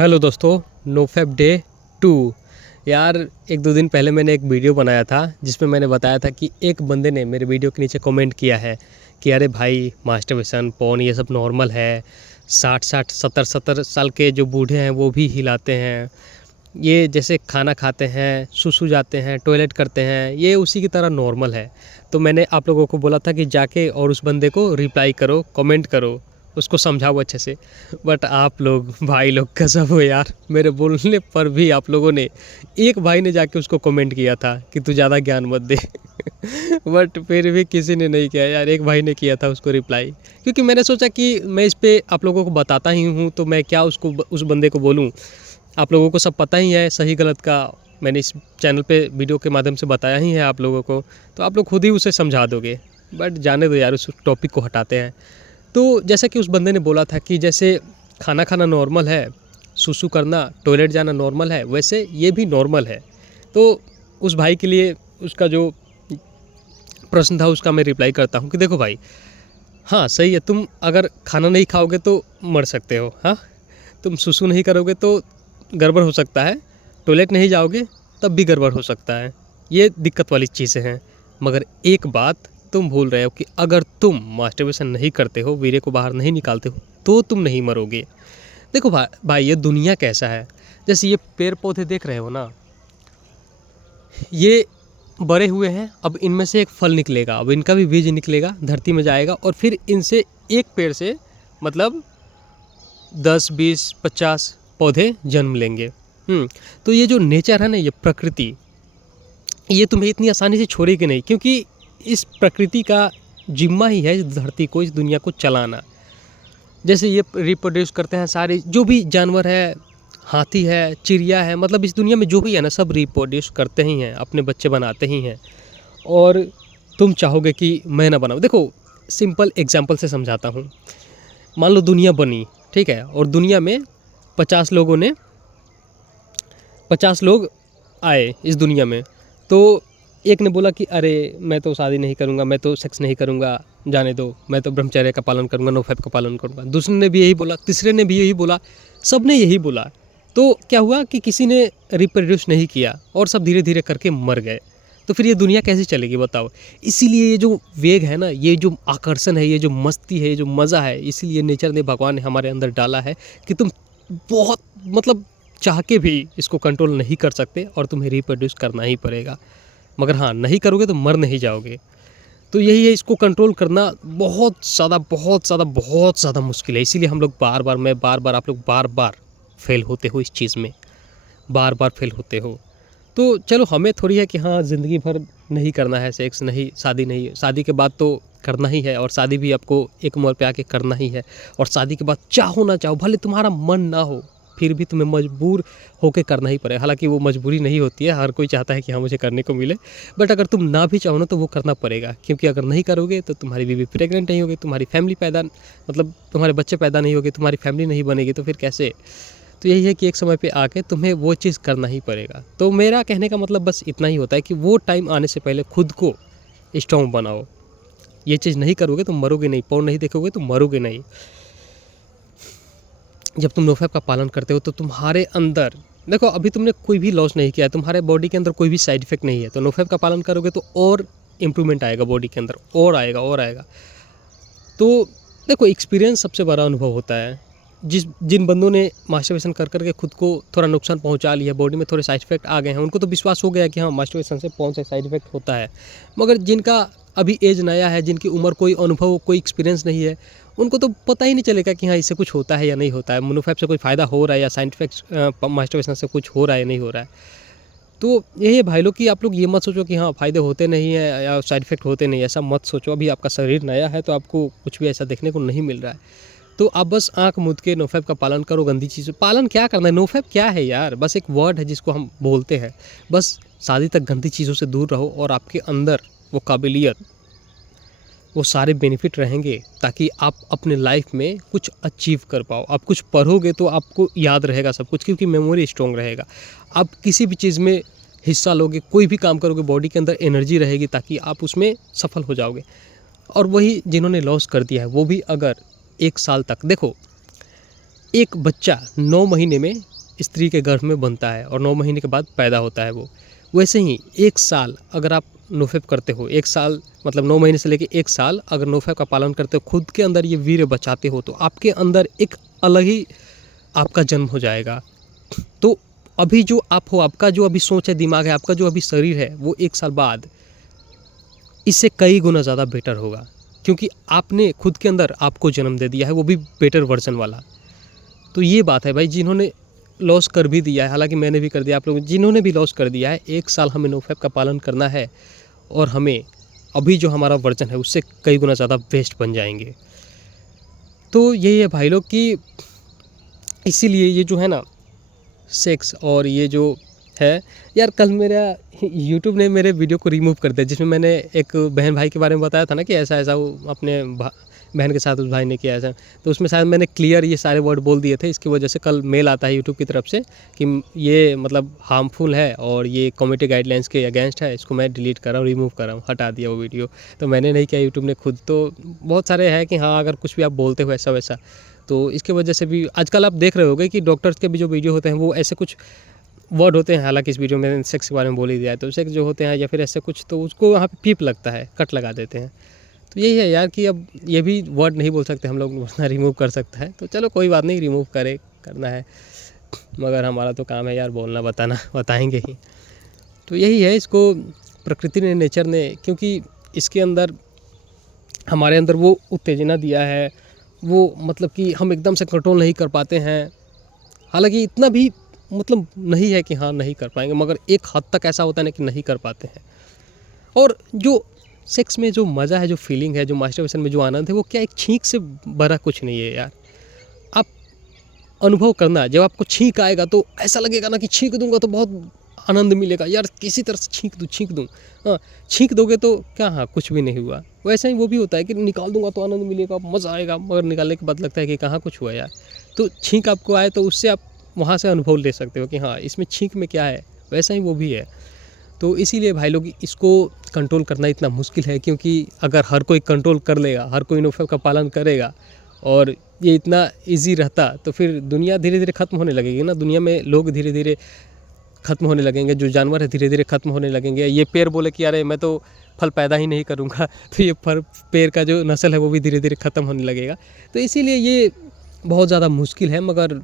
Hello दोस्तों, NoFap day 2। यार, एक दो दिन पहले मैंने एक वीडियो बनाया था जिसमें मैंने बताया था कि एक बंदे ने मेरे वीडियो के नीचे कमेंट किया है कि अरे भाई, मास्टरबेशन पोर्न ये सब नॉर्मल है। 60-60 70-70 साल के जो बूढ़े हैं वो भी हिलाते हैं। ये जैसे खाना खाते हैं, सुसु जाते हैं, टॉयलेट करते हैं, ये उसी की तरह नॉर्मल है। तो मैंने आप लोगों को बोला था कि जाके और उस बंदे को रिप्लाई करो, कमेंट करो, उसको समझाओ अच्छे से। बट आप लोग भाई लोग गज़ब हो यार, मेरे बोलने पर भी आप लोगों ने, एक भाई ने जाके उसको कमेंट किया था कि तू ज़्यादा ज्ञान मत दे। बट फिर भी किसी ने नहीं किया यार, एक भाई ने किया था उसको रिप्लाई। क्योंकि मैंने सोचा कि मैं इस पे आप लोगों को बताता ही हूँ तो मैं क्या उसको उस बंदे को बोलूँ। आप लोगों को सब पता ही है सही गलत का। मैंने इस चैनल पे वीडियो के माध्यम से बताया ही है आप लोगों को, तो आप लोग खुद ही उसे समझा दोगे। बट जाने दो यार, उस टॉपिक को हटाते हैं। तो जैसा कि उस बंदे ने बोला था कि जैसे खाना खाना नॉर्मल है, सुसु करना, टॉयलेट जाना नॉर्मल है, वैसे ये भी नॉर्मल है। तो उस भाई के लिए उसका जो प्रश्न था उसका मैं रिप्लाई करता हूँ कि देखो भाई, हाँ सही है, तुम अगर खाना नहीं खाओगे तो मर सकते हो। हाँ, तुम सुसु नहीं करोगे तो गड़बड़ हो सकता है, टॉयलेट नहीं जाओगे तब भी गड़बड़ हो सकता है। ये दिक्कत वाली चीज़ें हैं। मगर एक बात तुम भूल रहे हो कि अगर तुम मास्टरबेशन नहीं करते हो, वीर्य को बाहर नहीं निकालते हो, तो तुम नहीं मरोगे। देखो भाई, ये दुनिया कैसा है, जैसे ये पेड़ पौधे देख रहे हो ना, ये बड़े हुए हैं, अब इनमें से एक फल निकलेगा, अब इनका भी बीज निकलेगा, धरती में जाएगा और फिर इनसे एक पेड़ से मतलब 10, 20, 50 पौधे जन्म लेंगे। तो ये जो नेचर है ना, ये प्रकृति, ये तुम्हें इतनी आसानी से छोड़ेगी नहीं, क्योंकि इस प्रकृति का जिम्मा ही है इस धरती को, इस दुनिया को चलाना। जैसे ये रिप्रोड्यूस करते हैं सारे जो भी जानवर है, हाथी है, चिड़िया है, मतलब इस दुनिया में जो भी है ना, सब रिप्रोड्यूस करते ही हैं, अपने बच्चे बनाते ही हैं। और तुम चाहोगे कि मैं ना बनाऊँ। देखो, सिंपल एग्जांपल से समझाता हूँ। मान लो दुनिया बनी, ठीक है, और दुनिया में 50 लोगों ने 50 लोग आए इस दुनिया में। तो एक ने बोला कि अरे मैं तो शादी नहीं करूँगा, मैं तो सेक्स नहीं करूँगा, जाने दो, मैं तो ब्रह्मचर्य का पालन करूँगा, नोफैप का पालन करूँगा। दूसरे ने भी यही बोला, तीसरे ने भी यही बोला, सब ने यही बोला। तो क्या हुआ कि किसी ने रिप्रोड्यूस नहीं किया और सब धीरे धीरे करके मर गए। तो फिर ये दुनिया कैसे चलेगी बताओ। इसीलिए ये जो वेग है ना, ये जो आकर्षण है, ये जो मस्ती है, ये जो मज़ा है, इसीलिए नेचर ने, भगवान ने हमारे अंदर डाला है कि तुम बहुत मतलब चाह के भी इसको कंट्रोल नहीं कर सकते और तुम्हें रिप्रोड्यूस करना ही पड़ेगा। मगर हाँ, नहीं करोगे तो मर नहीं जाओगे। तो यही है, इसको कंट्रोल करना बहुत ज़्यादा बहुत ज़्यादा बहुत ज़्यादा मुश्किल है। इसीलिए हम लोग बार बार, मैं बार बार, आप लोग बार बार फेल होते हो इस चीज़ में, बार बार फेल होते हो। तो चलो, हमें थोड़ी है कि हाँ ज़िंदगी भर नहीं करना है सेक्स, नहीं शादी, नहीं शादी के बाद तो करना ही है, और शादी भी आपको एक उम्र पे आके करना ही है। और शादी के बाद चाहो ना चाहो, भले तुम्हारा मन ना हो, फिर भी तुम्हें मजबूर होके करना ही पड़ेगा। हालांकि वो मजबूरी नहीं होती है, हर कोई चाहता है कि हाँ मुझे करने को मिले। बट अगर तुम ना भी चाहो ना तो वो करना पड़ेगा, क्योंकि अगर नहीं करोगे तो तुम्हारी बीवी प्रेग्नेंट नहीं होगी, तुम्हारी फैमिली पैदा, मतलब तुम्हारे बच्चे पैदा नहीं होंगे, तुम्हारी फैमिली नहीं बनेगी, तो फिर कैसे। तो यही है कि एक समय पे आके तुम्हें वो चीज़ करना ही पड़ेगा। तो मेरा कहने का मतलब बस इतना ही होता है कि वो टाइम आने से पहले खुद को स्ट्रॉन्ग बनाओ। ये चीज़ नहीं करोगे तो मरोगे नहीं, पोर्न नहीं देखोगे तो मरोगे नहीं। जब तुम नोफैप का पालन करते हो तो तुम्हारे अंदर, देखो अभी तुमने कोई भी लॉस नहीं किया है, तुम्हारे बॉडी के अंदर कोई भी साइड इफेक्ट नहीं है। तो नोफैप का पालन करोगे तो और इम्प्रूवमेंट आएगा बॉडी के अंदर, और आएगा और आएगा। तो देखो, एक्सपीरियंस सबसे बड़ा अनुभव होता है। जिन बंदों ने मास्टरबेशन कर करके खुद को थोड़ा नुकसान पहुंचा लिया, बॉडी में थोड़े साइड इफेक्ट आ गए हैं, उनको तो विश्वास हो गया कि हाँ मास्टरबेशन से कौन सा साइड इफेक्ट होता है। मगर जिनका अभी एज नया है, जिनकी उम्र, कोई अनुभव, कोई एक्सपीरियंस नहीं है, उनको तो पता ही नहीं चलेगा कि हाँ इससे कुछ होता है या नहीं होता है, नोफैप से कोई फ़ायदा हो रहा है या साइड इफेक्ट मास्टरबेशन से कुछ हो रहा है या नहीं हो रहा है। तो यही है भाई लोग कि आप लोग ये मत सोचो कि हाँ फ़ायदे होते नहीं हैं या साइड इफेक्ट होते नहीं, ऐसा मत सोचो। अभी आपका शरीर नया है तो आपको कुछ भी ऐसा देखने को नहीं मिल रहा है। तो आप बस आँख मूंद के नोफैप का पालन करो। गंदी चीज़ पालन क्या करना है, नोफैप क्या है यार, बस एक वर्ड है जिसको हम बोलते हैं। बस शादी तक गंदी चीज़ों से दूर रहो और आपके अंदर वो काबिलियत, वो सारे बेनिफिट रहेंगे, ताकि आप अपने लाइफ में कुछ अचीव कर पाओ। आप कुछ पढ़ोगे तो आपको याद रहेगा सब कुछ, क्योंकि मेमोरी स्ट्रॉन्ग रहेगा। आप किसी भी चीज़ में हिस्सा लोगे, कोई भी काम करोगे, बॉडी के अंदर एनर्जी रहेगी, ताकि आप उसमें सफल हो जाओगे। और वही जिन्होंने लॉस कर दिया है वो भी अगर 1 साल तक, देखो एक बच्चा 9 महीने में स्त्री के गर्भ में बनता है और 9 महीने के बाद पैदा होता है वो। वैसे ही 1 साल अगर आप नोफेप करते हो, 1 साल मतलब 9 महीने से लेके 1 साल अगर नोफेप का पालन करते हो, खुद के अंदर ये वीर्य बचाते हो, तो आपके अंदर एक अलग ही आपका जन्म हो जाएगा। तो अभी जो आप हो, आपका जो अभी सोच है, दिमाग है, आपका जो अभी शरीर है, वो 1 साल बाद इससे कई गुना ज़्यादा बेटर होगा, क्योंकि आपने खुद के अंदर आपको जन्म दे दिया है, वो भी बेटर वर्जन वाला। तो ये बात है भाई, जिन्होंने लॉस कर भी दिया है, हालांकि मैंने भी कर दिया, आप लोग जिन्होंने भी लॉस कर दिया है, 1 साल हमें नोफेप का पालन करना है और हमें अभी जो हमारा वर्जन है उससे कई गुना ज़्यादा बेस्ट बन जाएंगे। तो यही है भाई लोग कि इसीलिए ये जो है ना सेक्स और ये जो है यार, कल मेरा यूट्यूब ने मेरे वीडियो को रिमूव कर दिया, जिसमें मैंने एक बहन भाई के बारे में बताया था ना कि ऐसा ऐसा वो अपने बहन के साथ उस भाई ने किया ऐसा। तो उसमें शायद मैंने क्लियर ये सारे वर्ड बोल दिए थे, इसकी वजह से कल मेल आता है यूट्यूब की तरफ से कि ये मतलब हार्मफुल है और ये कम्युनिटी गाइडलाइंस के अगेंस्ट है, इसको मैं डिलीट कर रहा हूँ, रिमूव कर रहा हूँ, हटा दिया वो वीडियो। तो मैंने नहीं किया, यूट्यूब ने खुद। तो बहुत सारे हैं कि हाँ, अगर कुछ भी आप बोलते हो ऐसा वैसा, तो इसकी वजह से भी आजकल आप देख रहे होगे कि डॉक्टर्स के भी जो वीडियो होते हैं वो ऐसे कुछ वर्ड होते हैं, हालांकि इस वीडियो में सेक्स के बारे में बोल ही दिया है, तो सेक्स जो होते हैं या फिर ऐसे कुछ, तो उसको वहाँ पे पीप लगता है, कट लगा देते हैं। तो यही है यार कि अब ये भी वर्ड नहीं बोल सकते हम लोग, वरना रिमूव कर सकता है। तो चलो कोई बात नहीं, रिमूव करना है, मगर हमारा तो काम है यार बोलना, बताना, बताएंगे ही। तो यही है, इसको प्रकृति ने, नेचर ने, क्योंकि इसके अंदर हमारे अंदर वो उत्तेजना दिया है, वो मतलब कि हम एकदम से कंट्रोल नहीं कर पाते हैं। हालांकि इतना भी मतलब नहीं है कि हाँ नहीं कर पाएंगे, मगर एक हद तक ऐसा होता है ना कि नहीं कर पाते हैं। और जो सेक्स में जो मज़ा है, जो फीलिंग है, जो मास्टरबेशन में जो आनंद है, वो क्या एक छींक से बड़ा कुछ नहीं है यार। आप अनुभव करना, जब आपको छींक आएगा तो ऐसा लगेगा ना कि छींक दूंगा तो बहुत आनंद मिलेगा यार, किसी तरह से छींक दूँ। हाँ, छींक दोगे तो क्या, हाँ कुछ भी नहीं हुआ। वैसा ही वो भी होता है कि निकाल दूंगा तो आनंद मिलेगा, मज़ा आएगा, मगर निकालने के बाद लगता है कि कहाँ कुछ हुआ यार। तो छींक आपको आए तो उससे आप वहाँ से अनुभव ले सकते हो कि हाँ इसमें छींक में क्या है, वैसा ही वो भी है। तो इसीलिए भाई लोग इसको कंट्रोल करना इतना मुश्किल है, क्योंकि अगर हर कोई कंट्रोल कर लेगा, हर कोई नोफेप का पालन करेगा और ये इतना इजी रहता, तो फिर दुनिया धीरे धीरे ख़त्म होने लगेगी ना। दुनिया में लोग धीरे धीरे ख़त्म होने लगेंगे, जो जानवर है धीरे धीरे ख़त्म होने लगेंगे। ये पेड़ बोले कि अरे मैं तो फल पैदा ही नहीं करूँगा, तो ये पेड़ का जो नस्ल है वो भी धीरे धीरे ख़त्म होने लगेगा। तो इसीलिए ये बहुत ज़्यादा मुश्किल है, मगर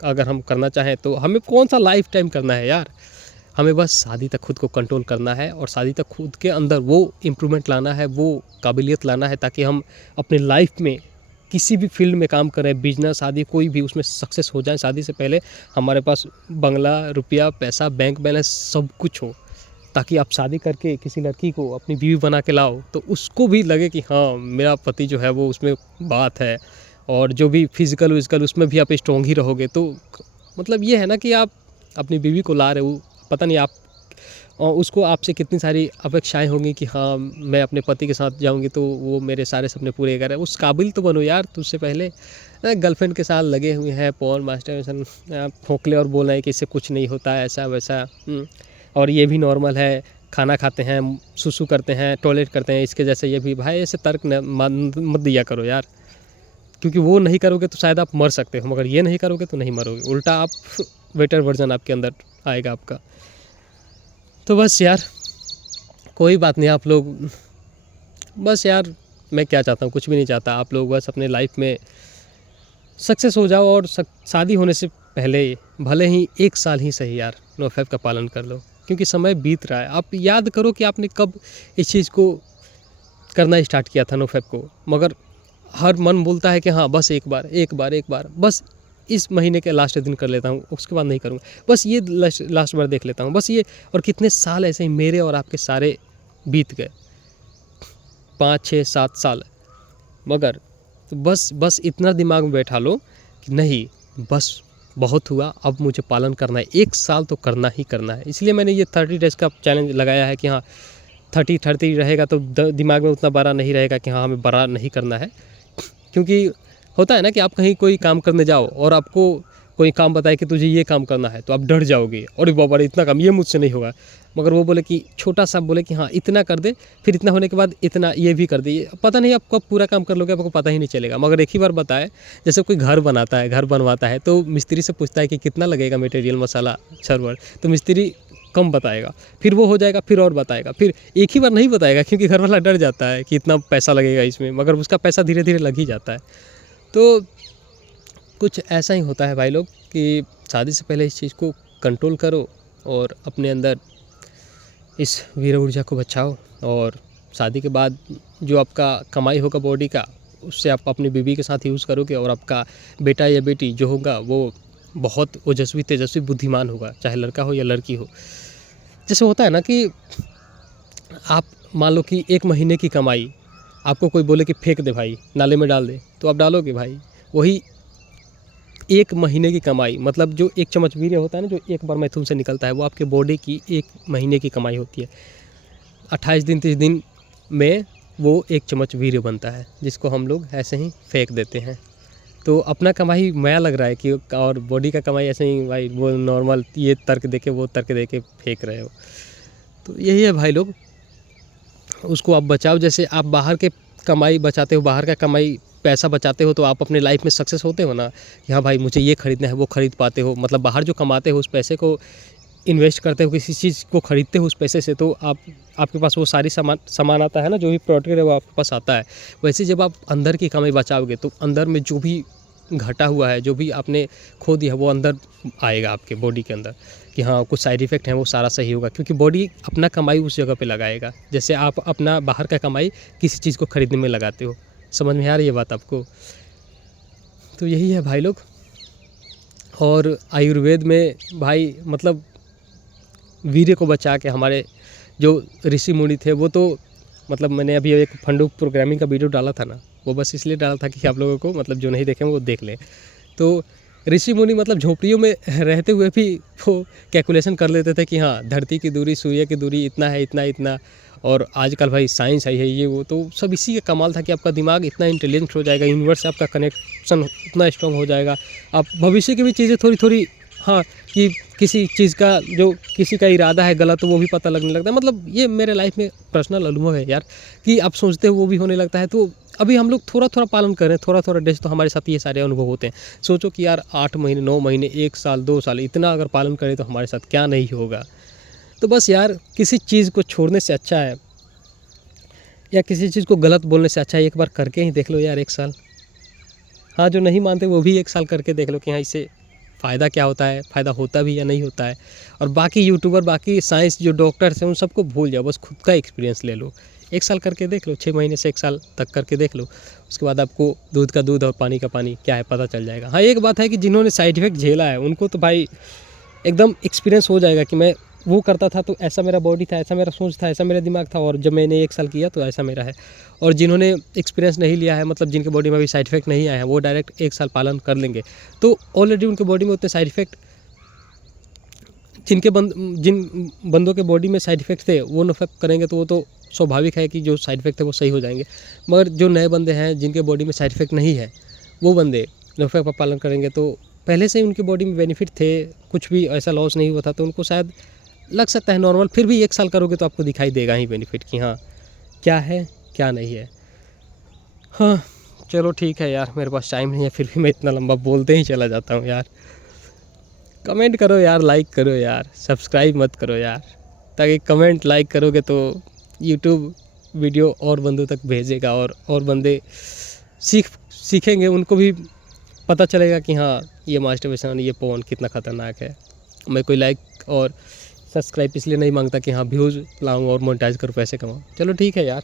अगर हम करना चाहें तो हमें कौन सा लाइफ टाइम करना है यार, हमें बस शादी तक खुद को कंट्रोल करना है और शादी तक खुद के अंदर वो इम्प्रूवमेंट लाना है, वो काबिलियत लाना है, ताकि हम अपने लाइफ में किसी भी फील्ड में काम करें, बिजनेस शादी कोई भी, उसमें सक्सेस हो जाए। शादी से पहले हमारे पास बंगला, रुपया, पैसा, बैंक बैलेंस सब कुछ हो, ताकि आप शादी करके किसी लड़की को अपनी बीवी बना के लाओ तो उसको भी लगे कि हाँ मेरा पति जो है वो उसमें बात है। और जो भी फिजिकल विजिकल उसमें भी आप स्ट्रॉन्ग ही रहोगे। तो मतलब ये है ना कि आप अपनी बीवी को ला रहे हो, पता नहीं आप उसको आपसे कितनी सारी अपेक्षाएं होंगी कि हाँ मैं अपने पति के साथ जाऊंगी तो वो मेरे सारे सपने पूरे करे। उस काबिल तो बनो यार, तो उससे पहले गर्लफ्रेंड के साथ लगे हुए हैं पॉर्न मास्टरबेशन खोखले और बोल रहे हैं कि इससे कुछ नहीं होता है ऐसा वैसा, और ये भी नॉर्मल है, खाना खाते हैं, सुसु करते हैं, टॉयलेट करते हैं, इसके जैसे ये भी। भाई ऐसे तर्क मत दिया करो यार, क्योंकि वो नहीं करोगे तो शायद आप मर सकते हो, मगर ये नहीं करोगे तो नहीं मरोगे, उल्टा आप बेटर वर्जन आपके अंदर आएगा आपका। तो बस यार कोई बात नहीं, आप लोग बस यार, मैं क्या चाहता हूँ, कुछ भी नहीं चाहता, आप लोग बस अपने लाइफ में सक्सेस हो जाओ और शादी होने से पहले भले ही 1 साल ही सही यार नोफेप का पालन कर लो, क्योंकि समय बीत रहा है। आप याद करो कि आपने कब इस चीज़ को करना स्टार्ट किया था नोफेप को, मगर हर मन बोलता है कि हाँ बस एक बार बस इस महीने के लास्ट दिन कर लेता हूँ, उसके बाद नहीं करूँगा, बस ये लास्ट बार देख लेता हूँ, बस ये। और कितने साल ऐसे ही मेरे और आपके सारे बीत गए, 5, 6, 7 साल। मगर तो बस इतना दिमाग में बैठा लो कि नहीं, बस बहुत हुआ, अब मुझे पालन करना है, 1 साल तो करना ही करना है। इसलिए मैंने ये 30 डेज़ का चैलेंज लगाया है कि हाँ 30 रहेगा तो दिमाग में उतना बड़ा नहीं रहेगा कि हाँ हमें बड़ा नहीं करना है। क्योंकि होता है ना कि आप कहीं कोई काम करने जाओ और आपको कोई काम बताए कि तुझे ये काम करना है तो आप डर जाओगे, अरे बाबा रे इतना काम ये मुझसे नहीं होगा। मगर वो बोले कि छोटा सा बोले कि हाँ इतना कर दे, फिर इतना होने के बाद इतना ये भी कर दे, ये पता नहीं आप कब पूरा काम कर लोगे, आपको पता ही नहीं चलेगा। मगर एक ही बार बताए, जैसे कोई घर बनाता है, घर बनवाता है तो मिस्त्री से पूछता है कि कितना लगेगा मटेरियल, मसाला, छड़, तो मिस्त्री कम बताएगा, फिर वो हो जाएगा, फिर और बताएगा, फिर एक ही बार नहीं बताएगा क्योंकि घर वाला डर जाता है कि इतना पैसा लगेगा इसमें, मगर उसका पैसा धीरे धीरे लग ही जाता है। तो कुछ ऐसा ही होता है भाई लोग कि शादी से पहले इस चीज़ को कंट्रोल करो और अपने अंदर इस वीर ऊर्जा को बचाओ, और शादी के बाद जो आपका कमाई होगा बॉडी का, उससे आप अपनी बीवी के साथ यूज़ करोगे, और आपका बेटा या बेटी जो होगा वो बहुत ओजस्वी तेजस्वी बुद्धिमान होगा, चाहे लड़का हो या लड़की हो। जैसे होता है ना कि आप मान लो कि 1 महीने की कमाई आपको कोई बोले कि फेंक दे भाई, नाले में डाल दे, तो आप डालोगे भाई? वही 1 महीने की कमाई, मतलब जो 1 चम्मच वीर्य होता है ना, जो एक बार मैथुन से निकलता है, वो आपके बॉडी की 1 महीने की कमाई होती है। 28 दिन 30 दिन में वो 1 चम्मच वीर्य बनता है, जिसको हम लोग ऐसे ही फेंक देते हैं। तो अपना कमाई नया लग रहा है कि, और बॉडी का कमाई ऐसे ही भाई वो नॉर्मल ये तर्क दे के वो तर्क दे के फेंक रहे हो। तो यही है भाई लोग, उसको आप बचाओ। जैसे आप बाहर के कमाई बचाते हो, बाहर का कमाई पैसा बचाते हो, तो आप अपने लाइफ में सक्सेस होते हो ना कि हाँ भाई मुझे ये खरीदना है, वो खरीद पाते हो। मतलब बाहर जो कमाते हो उस पैसे को इन्वेस्ट करते हो, किसी चीज़ को खरीदते हो उस पैसे से, तो आपके पास वो सारी सामान आता है ना, जो भी प्रोडक्ट है वो आपके पास आता है। वैसे जब आप अंदर की कमाई बचाओगे तो अंदर में जो भी घटा हुआ है, जो भी आपने खो दिया, वो अंदर आएगा आपके बॉडी के अंदर कि हाँ कुछ साइड इफ़ेक्ट हैं, वो सारा सही होगा, क्योंकि बॉडी अपना कमाई उस जगह पे लगाएगा जैसे आप अपना बाहर का कमाई किसी चीज़ को खरीदने में लगाते हो। समझ में आ रही है बात आपको? तो यही है भाई लोग। और आयुर्वेद में भाई मतलब वीर्य को बचा के हमारे जो ऋषि मुनि थे, वो तो मतलब मैंने अभी एक फंडू प्रोग्रामिंग का वीडियो डाला था ना, वो बस इसलिए डाला था कि आप लोगों को मतलब जो नहीं देखे वो देख लें। तो ऋषि मुनि मतलब झोपड़ियों में रहते हुए भी वो कैलकुलेशन कर लेते थे कि हाँ धरती की दूरी, सूर्य की दूरी इतना है, इतना इतना। और आजकल भाई साइंस आई है ये वो, तो सब इसी का कमाल था कि आपका दिमाग इतना इंटेलिजेंट हो जाएगा, यूनिवर्स से आपका कनेक्शन इतना स्ट्रॉन्ग हो जाएगा, आप भविष्य की भी चीज़ें थोड़ी थोड़ी, हाँ कि किसी चीज़ का जो किसी का इरादा है गलत, तो वो भी पता लगने लगता है। मतलब ये मेरे लाइफ में पर्सनल अनुभव है यार, कि आप सोचते हो वो भी होने लगता है। तो अभी हम लोग थोड़ा थोड़ा पालन करें, थोड़ा थोड़ा डेज, तो हमारे साथ ये सारे अनुभव होते हैं। सोचो कि यार 8 महीने, 9 महीने, 1 साल, 2 साल इतना अगर पालन करें तो हमारे साथ क्या नहीं होगा। तो बस यार किसी चीज़ को छोड़ने से अच्छा है, या किसी चीज़ को गलत बोलने से अच्छा है, एक बार करके ही देख लो यार 1 साल। हाँ जो नहीं मानते वो भी 1 साल करके देख लो कि हाँ इससे फ़ायदा क्या होता है, फ़ायदा होता भी या नहीं होता है। और बाकी यूट्यूबर, बाकी साइंस जो डॉक्टर्स हैं, उन सबको भूल जाओ, बस खुद का एक्सपीरियंस ले लो। 1 साल करके देख लो, 6 महीने से 1 साल तक करके देख लो। उसके बाद आपको दूध का दूध और पानी का पानी क्या है पता चल जाएगा। हाँ एक बात है कि जिन्होंने साइड इफ़ेक्ट झेला है उनको तो भाई एकदम एक्सपीरियंस हो जाएगा कि मैं वो करता था तो ऐसा मेरा बॉडी था, ऐसा मेरा सोच था, ऐसा मेरा दिमाग था, और जब मैंने 1 साल किया तो ऐसा मेरा है। और जिन्होंने एक्सपीरियंस नहीं लिया है, मतलब जिनके बॉडी में अभी साइड इफ़ेक्ट नहीं आया है, वो डायरेक्ट 1 साल पालन कर लेंगे तो ऑलरेडी उनके बॉडी में उतने साइड इफ़ेक्ट, जिन बंदों के बॉडी में साइड इफ़ेक्ट थे वो नफेक्ट करेंगे, तो वो तो स्वाभाविक है कि जो साइड इफ़ेक्ट है वो सही हो जाएंगे। मगर जो नए बंदे हैं जिनके बॉडी में साइड इफ़ेक्ट नहीं है, वो बंदे नफेक्ट का पालन करेंगे, तो पहले से ही उनकी बॉडी में बेनिफिट थे, कुछ भी ऐसा लॉस नहीं हुआ था, तो उनको शायद लग सकता है नॉर्मल। फिर भी 1 साल करोगे तो आपको दिखाई देगा ही बेनिफिट कि हाँ क्या है क्या नहीं है। हाँ चलो ठीक है यार, मेरे पास टाइम नहीं है, फिर भी मैं इतना लंबा बोलते ही चला जाता हूँ यार। कमेंट करो यार, लाइक करो यार, सब्सक्राइब मत करो यार, ताकि कमेंट लाइक करोगे तो यूट्यूब वीडियो और बंदों तक भेजेगा, और बंदे सीखेंगे, उनको भी पता चलेगा कि हाँ ये मास्टरबेशन, ये पोर्न कितना ख़तरनाक है। मैं कोई लाइक और सब्सक्राइब इसलिए नहीं मांगता कि हाँ व्यूज़ लाऊं और मोनेटाइज करूं, पैसे कमाऊं। चलो ठीक है यार।